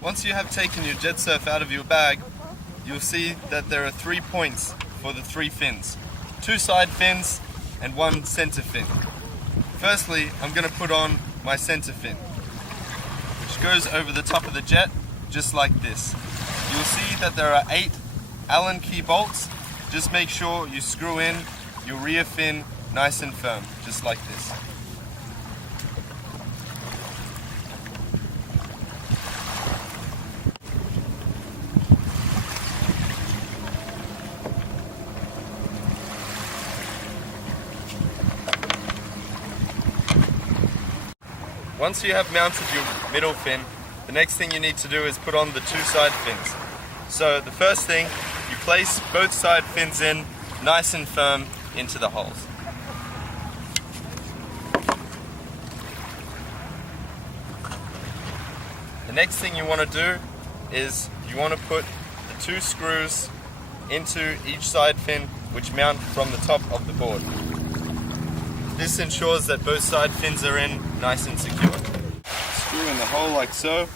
Once you have taken your JetSurf out of your bag, you'll see that there are 3 points for the 3 fins. 2 side fins and 1 center fin. Firstly, I'm going to put on my center fin, which goes over the top of the jet, just like this. You'll see that there are 8 Allen key bolts. Just make sure you screw in your rear fin nice and firm, just like this. Once you have mounted your middle fin, the next thing you need to do is put on the 2 side fins. So the first thing, you place both side fins in nice and firm into the holes. The next thing you want to do is you want to put the 2 screws into each side fin, which mount from the top of the board. This ensures that both side fins are in nice and secure. Screw in the hole like so.